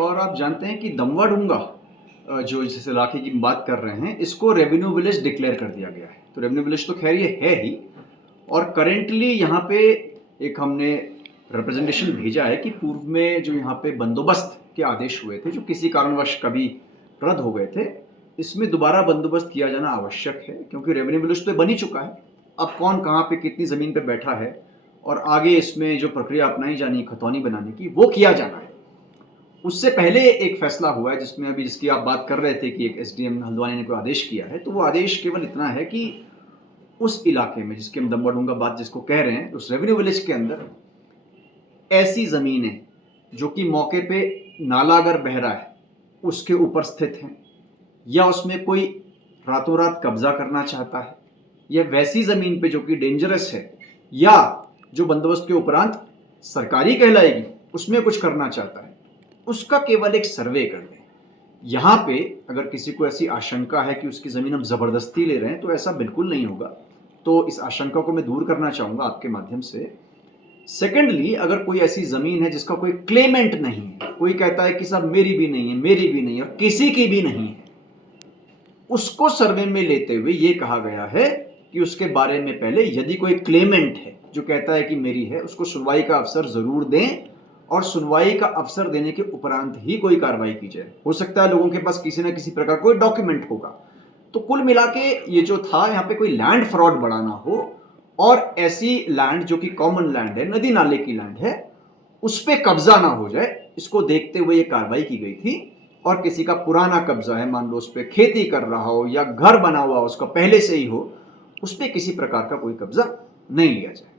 और आप जानते हैं कि दमवा-डूंगा जो जिस इलाके की बात कर रहे हैं, इसको रेवेन्यू विलेज डिक्लेयर कर दिया गया है। तो रेवेन्यू विलेज तो खैर ये है ही, और करेंटली यहाँ पे एक हमने रिप्रेजेंटेशन भेजा है कि पूर्व में जो यहाँ पे बंदोबस्त के आदेश हुए थे, जो किसी कारणवश कभी रद्द हो गए थे, इसमें दोबारा बंदोबस्त किया जाना आवश्यक है, क्योंकि रेवेन्यू विलेज तो बन ही चुका है। अब कौन कहाँ पे कितनी ज़मीन पे बैठा है और आगे इसमें जो प्रक्रिया अपनाई जानी खतौनी बनाने की, वो किया जाना है। उससे पहले एक फैसला हुआ है जिसमें अभी जिसकी आप बात कर रहे थे कि एक एसडीएम हल्द्वानी ने कोई आदेश किया है, तो वो आदेश केवल इतना है कि उस इलाके में जिसके हम दमवा-डूंगा बात जिसको कह रहे हैं, उस रेवेन्यू विलेज के अंदर ऐसी ज़मीनें जो कि मौके पे नाला अगर बह रहा है उसके ऊपर स्थित हैं, या उसमें कोई रातों रात कब्जा करना चाहता है, या वैसी ज़मीन पे जो कि डेंजरस है या जो बंदोबस्त के उपरांत सरकारी कहलाएगी, उसमें कुछ करना चाहता है, उसका केवल एक सर्वे कर दें। यहाँ पे अगर किसी को ऐसी आशंका है कि उसकी ज़मीन हम ज़बरदस्ती ले रहे हैं, तो ऐसा बिल्कुल नहीं होगा। तो इस आशंका को मैं दूर करना चाहूँगा आपके माध्यम से। सेकेंडली, अगर कोई ऐसी ज़मीन है जिसका कोई क्लेमेंट नहीं है, कोई कहता है कि साहब मेरी भी नहीं है, मेरी भी नहीं है और किसी की भी नहीं है, उसको सर्वे में लेते हुए ये कहा गया है कि उसके बारे में पहले यदि कोई क्लेमेंट है जो कहता है कि मेरी है, उसको सुनवाई का अवसर ज़रूर दें, और सुनवाई का अवसर देने के उपरांत ही कोई कार्रवाई की जाए। हो सकता है लोगों के पास किसी न किसी प्रकार कोई डॉक्यूमेंट होगा। तो कुल मिला के ये जो था, यहाँ पे कोई लैंड फ्रॉड बड़ा ना हो, और ऐसी लैंड जो कि कॉमन लैंड है, नदी नाले की लैंड है, उस पर कब्जा ना हो जाए, इसको देखते हुए ये कार्रवाई की गई थी। और किसी का पुराना कब्जा है, मान लो उस पर खेती कर रहा हो या घर बना हुआ उसका पहले से ही हो, उस पर किसी प्रकार का कोई कब्जा नहीं लिया जाए।